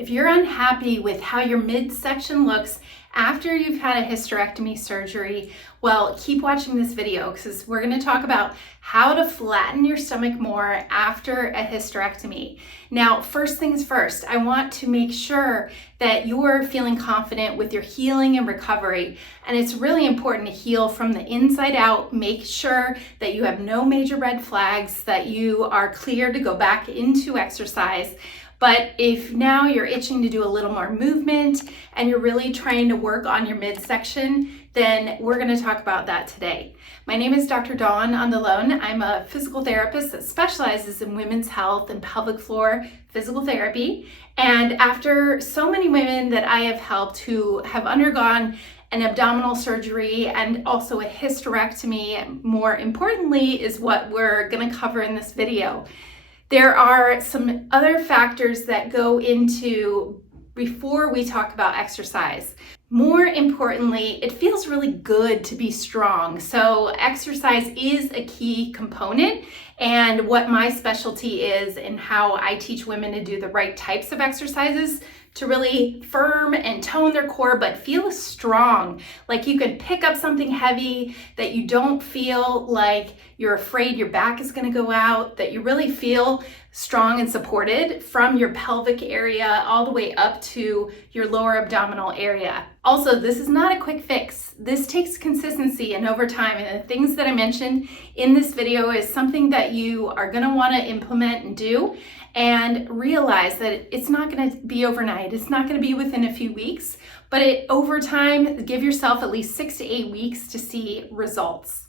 If you're unhappy with how your midsection looks after you've had a hysterectomy surgery, well, keep watching this video because we're going to talk about how to flatten your stomach more after a hysterectomy. Now, first things first, I want to make sure that you're feeling confident with your healing and recovery. And it's really important to heal from the inside out. Make sure that you have no major red flags, that you are clear to go back into exercise. But if now you're itching to do a little more movement and you're really trying to work on your midsection, then we're going to talk about that today. My name is Dr. Dawn Andalone. I'm a physical therapist that specializes in women's health and pelvic floor physical therapy. And after so many women that I have helped who have undergone an abdominal surgery and also a hysterectomy, more importantly, is what we're going to cover in this video. There are some other factors that go into before we talk about exercise. More importantly, it feels really good to be strong. So exercise is a key component, and what my specialty is and how I teach women to do the right types of exercises to really firm and tone their core, but feel strong. Like you can pick up something heavy, that you don't feel like you're afraid your back is going to go out, that you really feel strong and supported from your pelvic area all the way up to your lower abdominal area. Also, this is not a quick fix. This takes consistency and over time. And the things that I mentioned in this video is something that you are going to want to implement and do. And realize that it's not going to be overnight. It's not going to be within a few weeks, but over time, give yourself at least 6 to 8 weeks to see results.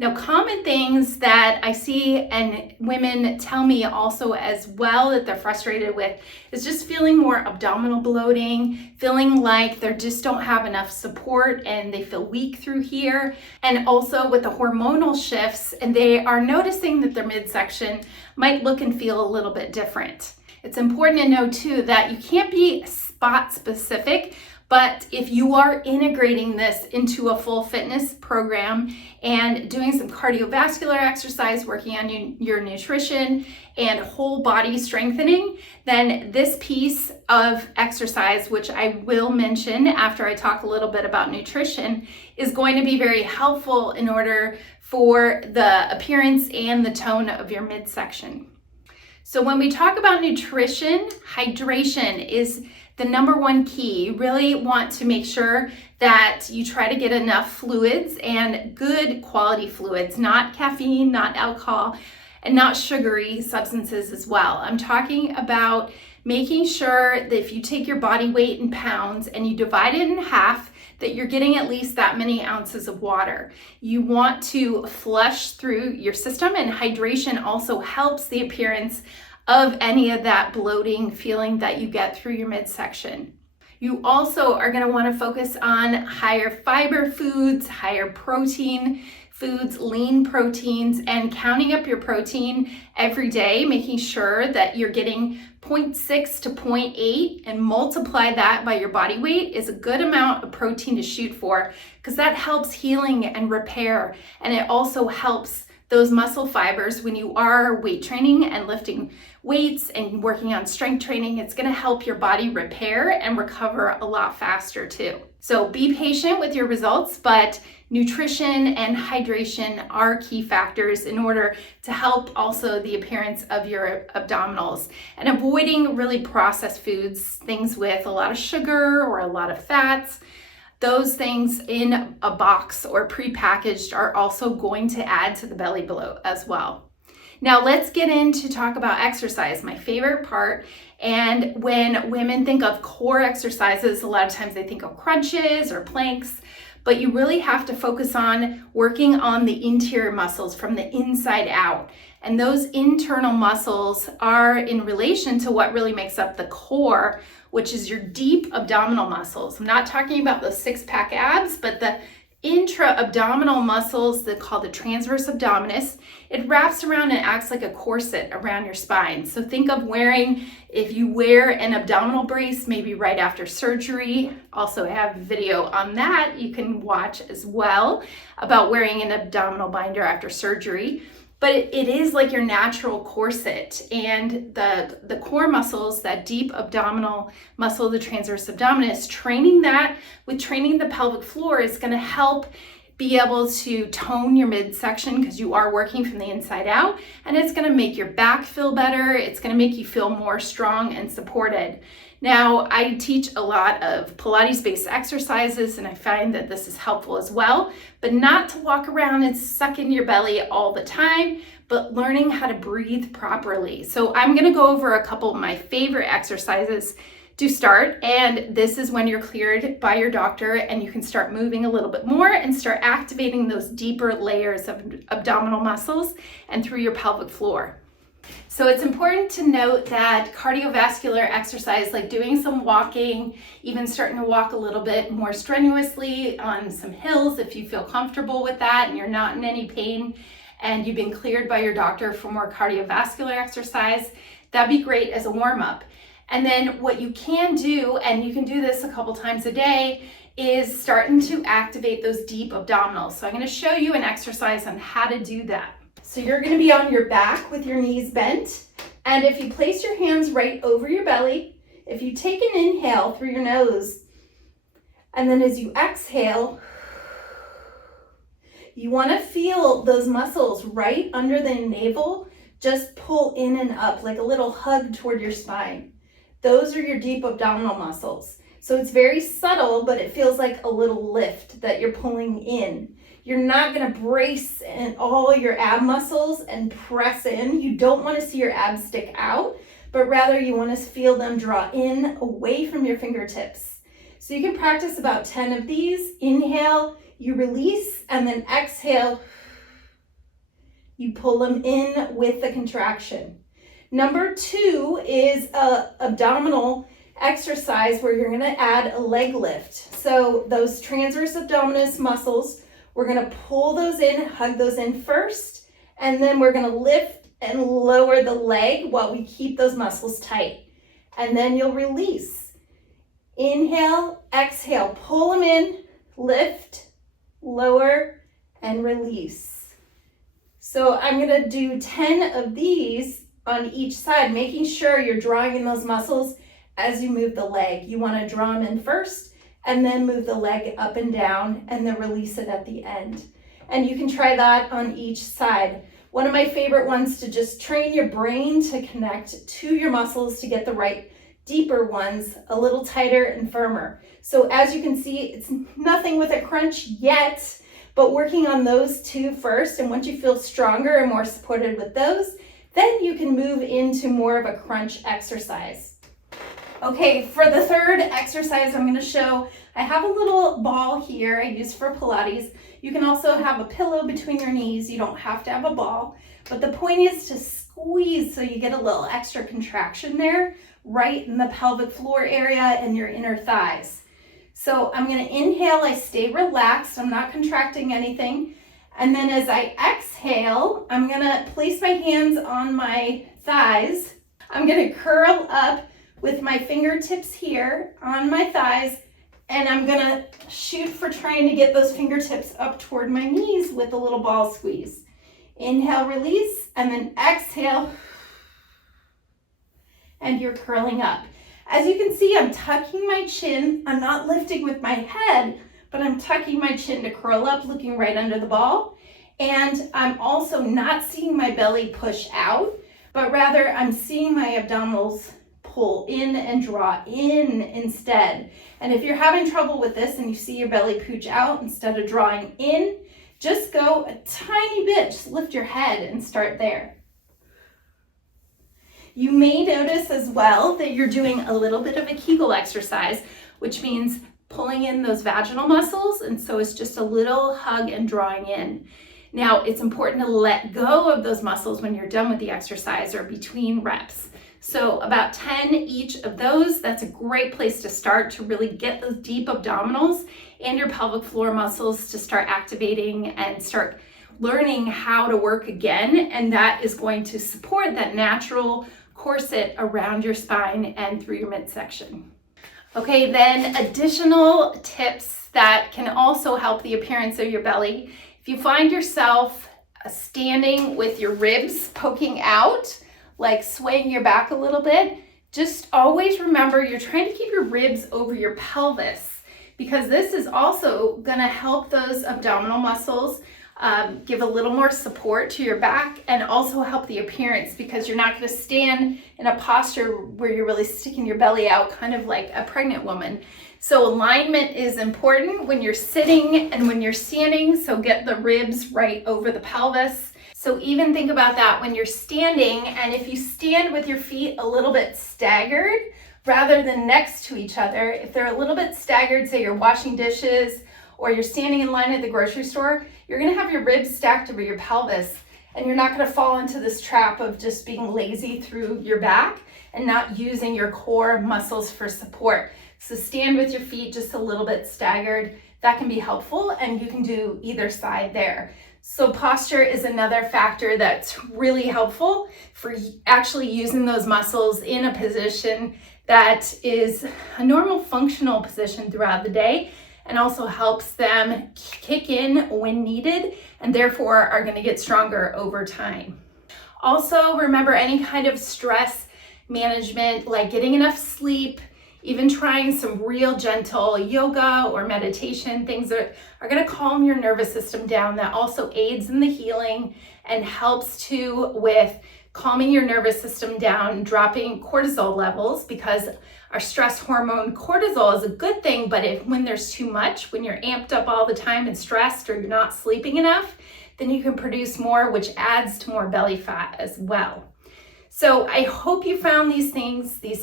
Now, common things that I see and women tell me also as well that they're frustrated with is just feeling more abdominal bloating, feeling like they just don't have enough support and they feel weak through here. And also with the hormonal shifts, and they are noticing that their midsection might look and feel a little bit different. It's important to know too that you can't be spot specific, but if you are integrating this into a full fitness program and doing some cardiovascular exercise, working on your nutrition and whole body strengthening, then this piece of exercise, which I will mention after I talk a little bit about nutrition, is going to be very helpful in order for the appearance and the tone of your midsection. So when we talk about nutrition, hydration is the number one key. You really want to make sure that you try to get enough fluids and good quality fluids, not caffeine, not alcohol, and not sugary substances as well. I'm talking about making sure that if you take your body weight in pounds and you divide it in half, that you're getting at least that many ounces of water. You want to flush through your system, and hydration also helps the appearance of any of that bloating feeling that you get through your midsection. You also are going to want to focus on higher fiber foods, higher protein foods, lean proteins, and counting up your protein every day, making sure that you're getting 0.6 to 0.8 and multiply that by your body weight is a good amount of protein to shoot for, because that helps healing and repair. And it also helps those muscle fibers when you are weight training and lifting weights and working on strength training. It's going to help your body repair and recover a lot faster too. So be patient with your results, but nutrition and hydration are key factors in order to help also the appearance of your abdominals, and avoiding really processed foods, things with a lot of sugar or a lot of fats. Those things in a box or prepackaged are also going to add to the belly bloat as well. Now let's get into talk about exercise, my favorite part. And when women think of core exercises, a lot of times they think of crunches or planks, but you really have to focus on working on the interior muscles from the inside out. And those internal muscles are in relation to what really makes up the core, which is your deep abdominal muscles. I'm not talking about the six-pack abs, but the intra-abdominal muscles that called the transverse abdominis. It wraps around and acts like a corset around your spine. So think of if you wear an abdominal brace, maybe right after surgery. Also, I have a video on that you can watch as well about wearing an abdominal binder after surgery. but it is like your natural corset, and the core muscles, that deep abdominal muscle, the transverse abdominis, training that with training the pelvic floor is going to help be able to tone your midsection, because you are working from the inside out, and it's going to make your back feel better. It's going to make you feel more strong and supported. Now, I teach a lot of Pilates-based exercises, and I find that this is helpful as well, but not to walk around and suck in your belly all the time, but learning how to breathe properly. So I'm going to go over a couple of my favorite exercises to start, and this is when you're cleared by your doctor and you can start moving a little bit more and start activating those deeper layers of abdominal muscles and through your pelvic floor. So it's important to note that cardiovascular exercise, like doing some walking, even starting to walk a little bit more strenuously on some hills if you feel comfortable with that and you're not in any pain and you've been cleared by your doctor for more cardiovascular exercise, that'd be great as a warm-up. And then what you can do, and you can do this a couple times a day, is starting to activate those deep abdominals. So I'm going to show you an exercise on how to do that. So you're going to be on your back with your knees bent. And if you place your hands right over your belly, if you take an inhale through your nose, and then as you exhale, you want to feel those muscles right under the navel just pull in and up like a little hug toward your spine. Those are your deep abdominal muscles. So it's very subtle, but it feels like a little lift that you're pulling in. You're not going to brace in all your ab muscles and press in. You don't want to see your abs stick out, but rather you want to feel them draw in away from your fingertips. So you can practice about 10 of these. Inhale, you release, and then exhale, you pull them in with the contraction. Number 2 is a abdominal exercise where you're going to add a leg lift. So those transverse abdominis muscles, we're going to pull those in, hug those in first, and then we're going to lift and lower the leg while we keep those muscles tight. And then you'll release. Inhale, exhale, pull them in, lift, lower, and release. So I'm going to do 10 of these on each side, making sure you're drawing in those muscles as you move the leg. You want to draw them in first and then move the leg up and down and then release it at the end. And you can try that on each side. One of my favorite ones to just train your brain to connect to your muscles to get the right deeper ones a little tighter and firmer. So as you can see, it's nothing with a crunch yet, but working on those 2 first. And once you feel stronger and more supported with those, then you can move into more of a crunch exercise. Okay, for the third exercise I'm going to show, I have a little ball here I use for Pilates. You can also have a pillow between your knees. You don't have to have a ball, but the point is to squeeze so you get a little extra contraction there, right in the pelvic floor area and your inner thighs. So I'm going to inhale, I stay relaxed, I'm not contracting anything. And then as I exhale, I'm going to place my hands on my thighs. I'm going to curl up with my fingertips here on my thighs, and I'm going to shoot for trying to get those fingertips up toward my knees with a little ball squeeze. Inhale, release, and then exhale, and you're curling up. As you can see, I'm tucking my chin. I'm not lifting with my head, but I'm tucking my chin to curl up, looking right under the ball. And I'm also not seeing my belly push out, but rather I'm seeing my abdominals pull in and draw in instead. And if you're having trouble with this and you see your belly pooch out instead of drawing in, just go a tiny bit, just lift your head and start there. You may notice as well that you're doing a little bit of a Kegel exercise, which means pulling in those vaginal muscles, and so it's just a little hug and drawing in. Now, it's important to let go of those muscles when you're done with the exercise or between reps. So about 10 each of those, that's a great place to start to really get those deep abdominals and your pelvic floor muscles to start activating and start learning how to work again. And that is going to support that natural corset around your spine and through your midsection. Okay, then additional tips that can also help the appearance of your belly. If you find yourself standing with your ribs poking out, like swaying your back a little bit. Just always remember you're trying to keep your ribs over your pelvis, because this is also gonna help those abdominal muscles give a little more support to your back, and also help the appearance, because you're not gonna stand in a posture where you're really sticking your belly out, kind of like a pregnant woman. So alignment is important when you're sitting and when you're standing, so get the ribs right over the pelvis. So even think about that when you're standing, and if you stand with your feet a little bit staggered rather than next to each other, if they're a little bit staggered, say you're washing dishes or you're standing in line at the grocery store, you're gonna have your ribs stacked over your pelvis, and you're not gonna fall into this trap of just being lazy through your back and not using your core muscles for support. So stand with your feet just a little bit staggered. That can be helpful, and you can do either side there. So posture is another factor that's really helpful for actually using those muscles in a position that is a normal functional position throughout the day, and also helps them kick in when needed, and therefore are going to get stronger over time. Also, remember any kind of stress management, like getting enough sleep, even trying some real gentle yoga or meditation, things that are going to calm your nervous system down, that also aids in the healing and helps too with calming your nervous system down, dropping cortisol levels, because our stress hormone cortisol is a good thing, but when there's too much, when you're amped up all the time and stressed, or you're not sleeping enough, then you can produce more, which adds to more belly fat as well. So I hope you found these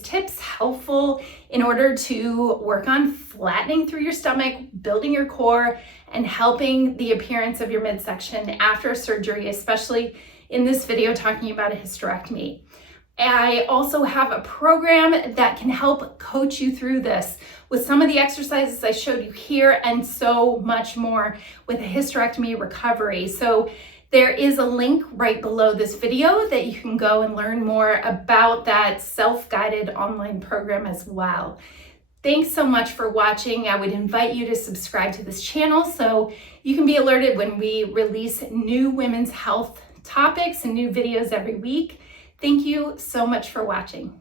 tips helpful in order to work on flattening through your stomach, building your core, and helping the appearance of your midsection after surgery, especially in this video talking about a hysterectomy. I also have a program that can help coach you through this with some of the exercises I showed you here, and so much more with a hysterectomy recovery. So there is a link right below this video that you can go and learn more about that self-guided online program as well. Thanks so much for watching. I would invite you to subscribe to this channel so you can be alerted when we release new women's health topics and new videos every week. Thank you so much for watching.